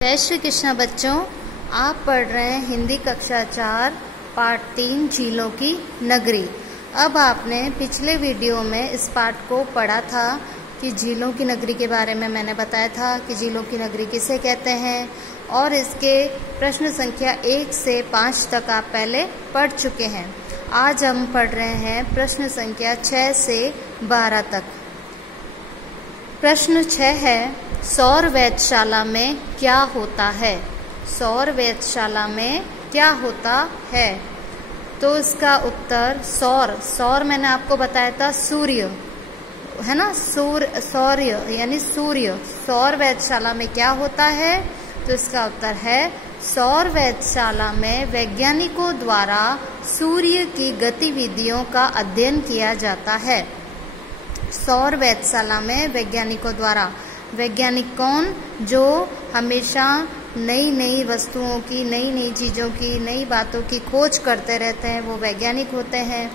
जय श्री कृष्णा बच्चों, आप पढ़ रहे हैं हिंदी कक्षा 4 पाठ 3 झीलों की नगरी। अब आपने पिछले वीडियो में इस पाठ को पढ़ा था कि झीलों की नगरी के बारे में मैंने बताया था कि झीलों की नगरी किसे कहते हैं, और इसके प्रश्न संख्या 1 से 5 तक आप पहले पढ़ चुके हैं। आज हम पढ़ रहे हैं प्रश्न संख्या 6 से 12 तक। प्रश्न 6 है, सौर वेधशाला में क्या होता है? सौर वेधशाला में क्या होता है? तो इसका उत्तर सौर मैंने आपको बताया था सूर्य है ना, सौर्य यानी सूर्य। सौर वेधशाला में क्या होता है? तो इसका उत्तर है सौर वेधशाला में वैज्ञानिकों द्वारा सूर्य की गतिविधियों का अध्ययन किया जाता है। सौर वेधशाला में वैज्ञानिकों द्वारा, वैज्ञानिक कौन? जो हमेशा नई नई वस्तुओं की, नई नई चीज़ों की, नई बातों की खोज करते रहते हैं, वो वैज्ञानिक होते हैं।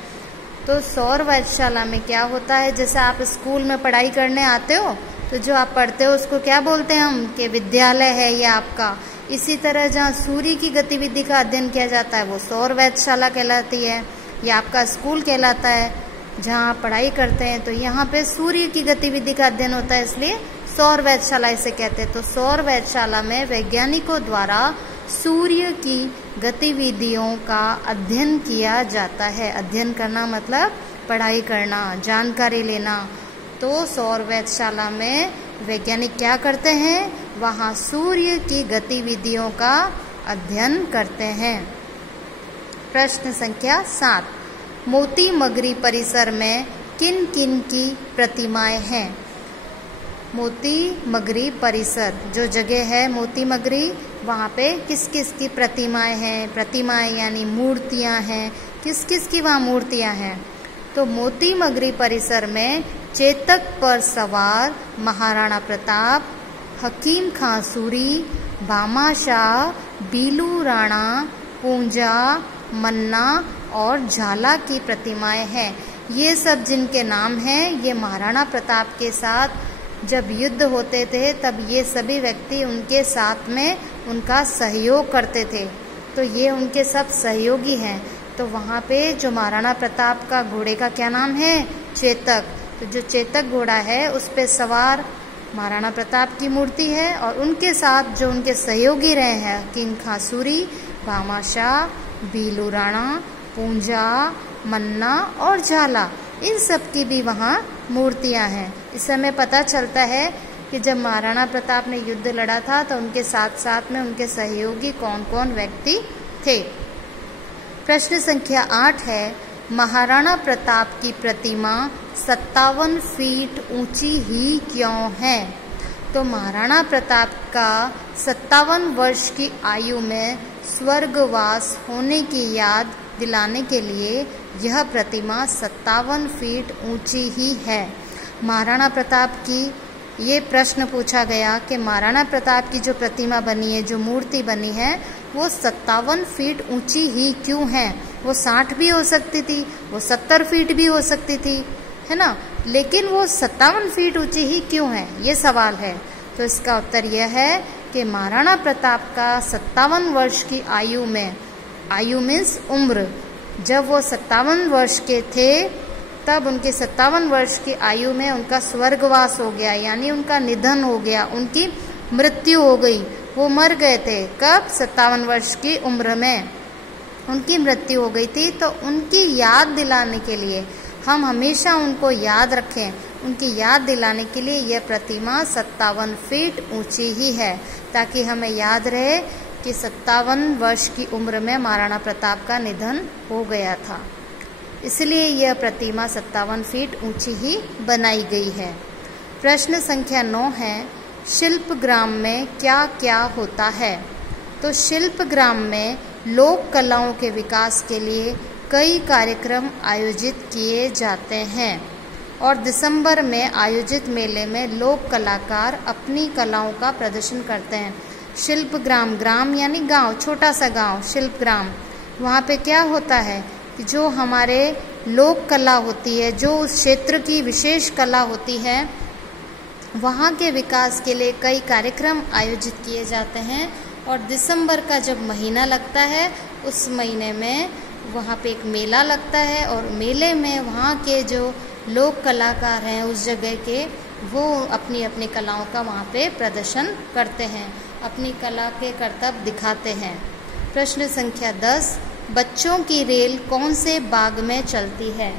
तो सौर वेधशाला में क्या होता है? जैसे आप स्कूल में पढ़ाई करने आते हो तो जो आप पढ़ते हो उसको क्या बोलते हैं हम? कि विद्यालय है ये आपका। इसी तरह जहाँ सूर्य की गतिविधि का अध्ययन किया जाता है वो सौर वेधशाला कहलाती है, या आपका स्कूल कहलाता है। जहाँ आप पढ़ाई करते हैं तो यहाँ पे सूर्य की गतिविधि का अध्ययन होता है, इसलिए सौर वेधशाला इसे कहते हैं। तो सौर वेधशाला में वैज्ञानिकों द्वारा सूर्य की गतिविधियों का अध्ययन किया जाता है। अध्ययन करना मतलब पढ़ाई करना, जानकारी लेना। तो सौर वेधशाला में वैज्ञानिक क्या करते हैं? वहाँ सूर्य की गतिविधियों का अध्ययन करते हैं। प्रश्न संख्या 7, मोती मगरी परिसर में किन किन की प्रतिमाएं हैं? मोती मगरी परिसर जो जगह है मोती मगरी, वहाँ पे किस किस की प्रतिमाएं हैं? प्रतिमाएं यानी मूर्तियां हैं। किस किस की वहाँ मूर्तियां हैं? तो मोती मगरी परिसर में चेतक पर सवार महाराणा प्रताप, हकीम खां सूरी, भामाशाह, बीलू राणा, पूंजा, मन्ना और झाला की प्रतिमाएं हैं। ये सब जिनके नाम हैं, ये महाराणा प्रताप के साथ जब युद्ध होते थे तब ये सभी व्यक्ति उनके साथ में उनका सहयोग करते थे। तो ये उनके सब सहयोगी हैं। तो वहाँ पे जो महाराणा प्रताप का घोड़े का क्या नाम है? चेतक। तो जो चेतक घोड़ा है उस पे सवार महाराणा प्रताप की मूर्ति है, और उनके साथ जो उनके सहयोगी रहे हैं हकीम खां सूरी, भामाशाह, बीलू राणा, पूंजा, मन्ना और झाला, इन सब की भी वहाँ मूर्तियां हैं। इस समय पता चलता है कि जब महाराणा प्रताप ने युद्ध लड़ा था तो उनके साथ साथ में उनके सहयोगी कौन कौन व्यक्ति थे। प्रश्न संख्या 8 है, महाराणा प्रताप की प्रतिमा 57 फीट ऊंची ही क्यों है? तो महाराणा प्रताप का 57 वर्ष की आयु में स्वर्गवास होने की याद दिलाने के लिए यह प्रतिमा 57 फीट ऊंची ही है। महाराणा प्रताप की ये प्रश्न पूछा गया कि महाराणा प्रताप की जो प्रतिमा बनी है, जो मूर्ति बनी है, वो 57 फीट ऊंची ही क्यों है? वो 60 भी हो सकती थी, वो 70 फीट भी हो सकती थी, है ना, लेकिन वो 57 फीट ऊंची ही क्यों है? ये सवाल है। तो इसका उत्तर यह है कि महाराणा प्रताप का 57 वर्ष की आयु में, आयु मीन्स उम्र, जब वो 57 वर्ष के थे तब उनके 57 वर्ष की आयु में उनका स्वर्गवास हो गया, यानी उनका निधन हो गया, उनकी मृत्यु हो गई। वो मर गए थे। कब? 57 वर्ष की उम्र में उनकी मृत्यु हो गई थी। तो उनकी याद दिलाने के लिए, हम हमेशा उनको याद रखें, उनकी याद दिलाने के लिए यह प्रतिमा 57 फीट ऊंची ही है, ताकि हमें याद रहे कि 57 वर्ष की उम्र में महाराणा प्रताप का निधन हो गया था। इसलिए यह प्रतिमा 57 फीट ऊंची ही बनाई गई है। प्रश्न संख्या 9 है, शिल्पग्राम में क्या क्या होता है? तो शिल्पग्राम में लोक कलाओं के विकास के लिए कई कार्यक्रम आयोजित किए जाते हैं, और दिसंबर में आयोजित मेले में लोक कलाकार अपनी कलाओं का प्रदर्शन करते हैं। शिल्पग्राम, ग्राम यानी गांव, छोटा सा गांव, शिल्पग्राम। वहाँ पे क्या होता है कि जो हमारे लोक कला होती है, जो उस क्षेत्र की विशेष कला होती है, वहाँ के विकास के लिए कई कार्यक्रम आयोजित किए जाते हैं और दिसंबर का जब महीना लगता है उस महीने में वहाँ पे एक मेला लगता है और मेले में वहाँ के जो लोक कलाकार हैं उस जगह के, वो अपनी अपनी कलाओं का वहाँ पे प्रदर्शन करते हैं, अपनी कला के करतब दिखाते हैं। प्रश्न संख्या 10, बच्चों की रेल कौन से बाग में चलती है?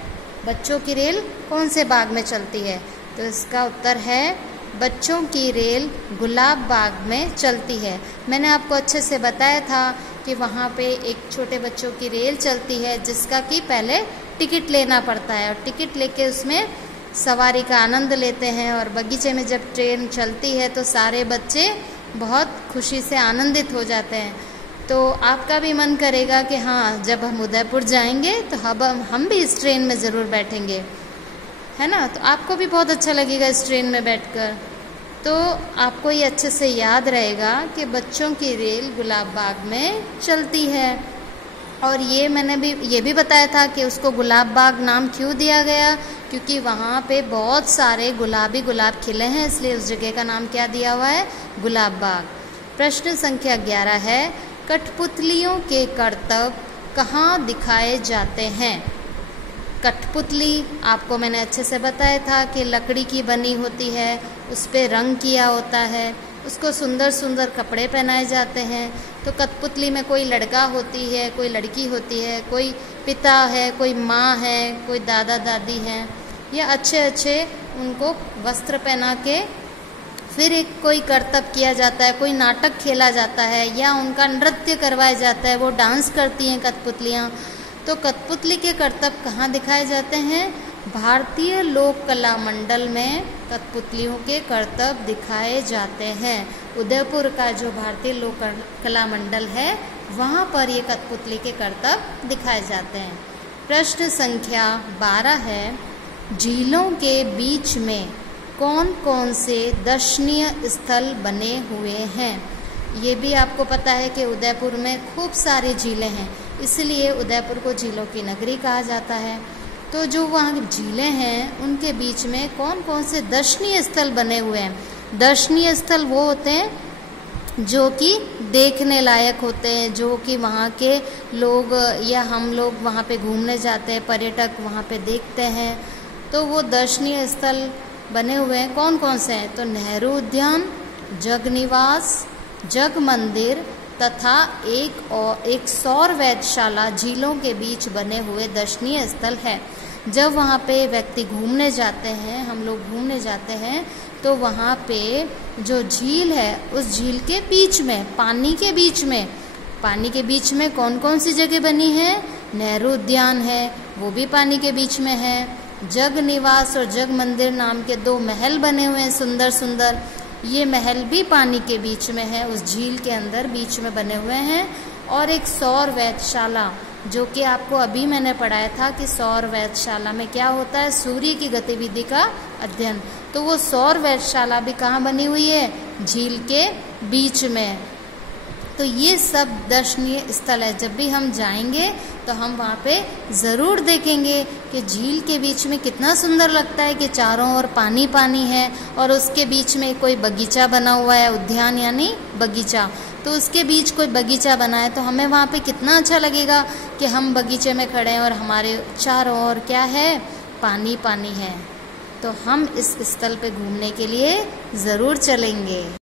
बच्चों की रेल कौन से बाग में चलती है? तो इसका उत्तर है बच्चों की रेल गुलाब बाग में चलती है। मैंने आपको अच्छे से बताया था कि वहाँ पे एक छोटे बच्चों की रेल चलती है जिसका कि पहले टिकट लेना पड़ता है और टिकट लेके उसमें सवारी का आनंद लेते हैं और बगीचे में जब ट्रेन चलती है तो सारे बच्चे बहुत खुशी से आनंदित हो जाते हैं। तो आपका भी मन करेगा कि हाँ, जब हम उदयपुर जाएंगे तो हम भी इस ट्रेन में ज़रूर बैठेंगे, है ना। तो आपको भी बहुत अच्छा लगेगा इस ट्रेन में बैठकर। तो आपको ये अच्छे से याद रहेगा कि बच्चों की रेल गुलाब बाग में चलती है। और ये मैंने ये भी बताया था कि उसको गुलाब बाग नाम क्यों दिया गया, क्योंकि वहाँ पे बहुत सारे गुलाबी गुलाब खिले हैं, इसलिए उस जगह का नाम क्या दिया हुआ है, गुलाब बाग। प्रश्न संख्या 11 है, कठपुतलियों के करतब कहाँ दिखाए जाते हैं? कठपुतली आपको मैंने अच्छे से बताया था कि लकड़ी की बनी होती है, उस पर रंग किया होता है, उसको सुंदर सुंदर कपड़े पहनाए जाते हैं। तो कठपुतली में कोई लड़का होती है, कोई लड़की होती है, कोई पिता है, कोई माँ है, कोई दादा दादी हैं, या अच्छे अच्छे उनको वस्त्र पहना के फिर एक कोई करतब किया जाता है, कोई नाटक खेला जाता है या उनका नृत्य करवाया जाता है, वो डांस करती हैं कठपुतलियाँ। तो कठपुतली के करतब कहाँ दिखाए जाते हैं? भारतीय लोक कला मंडल में कठपुतलियों के करतब दिखाए जाते हैं। उदयपुर का जो भारतीय लोक कला मंडल है वहाँ पर ये कठपुतली के करतब दिखाए जाते हैं। प्रश्न संख्या 12 है, झीलों के बीच में कौन कौन से दर्शनीय स्थल बने हुए हैं? ये भी आपको पता है कि उदयपुर में खूब सारी झीलें हैं, इसलिए उदयपुर को झीलों की नगरी कहा जाता है। तो जो वहाँ की झीलें हैं उनके बीच में कौन कौन से दर्शनीय स्थल बने हुए हैं? दर्शनीय स्थल वो होते हैं जो कि देखने लायक होते हैं, जो कि वहाँ के लोग या हम लोग वहाँ पे घूमने जाते हैं, पर्यटक वहाँ पे देखते हैं। तो वो दर्शनीय स्थल बने हुए हैं, कौन कौन से हैं? तो नेहरू उद्यान, जग निवास, जग मंदिर तथा एक सौर वेधशाला झीलों के बीच बने हुए दर्शनीय स्थल है। जब वहाँ पे व्यक्ति घूमने जाते हैं, हम लोग घूमने जाते हैं, तो वहाँ पे जो झील है उस झील के बीच में, पानी के बीच में कौन कौन सी जगह बनी है? नेहरू उद्यान है, वो भी पानी के बीच में है। जग निवास और जग मंदिर नाम के 2 महल बने हुए हैं सुंदर सुंदर, ये महल भी पानी के बीच में है, उस झील के अंदर बीच में बने हुए हैं। और एक सौर वेधशाला, जो कि आपको अभी मैंने पढ़ाया था कि सौर वेधशाला में क्या होता है, सूर्य की गतिविधि का अध्ययन। तो वो सौर वेधशाला भी कहाँ बनी हुई है? झील के बीच में। तो ये सब दर्शनीय स्थल है। जब भी हम जाएंगे तो हम वहाँ पे ज़रूर देखेंगे कि झील के बीच में कितना सुंदर लगता है कि चारों ओर पानी पानी है और उसके बीच में कोई बगीचा बना हुआ है, उद्यान यानी बगीचा। तो उसके बीच कोई बगीचा बना है तो हमें वहाँ पे कितना अच्छा लगेगा कि हम बगीचे में खड़े हैं और हमारे चारों ओर क्या है? पानी पानी है। तो हम इस स्थल पे घूमने के लिए ज़रूर चलेंगे।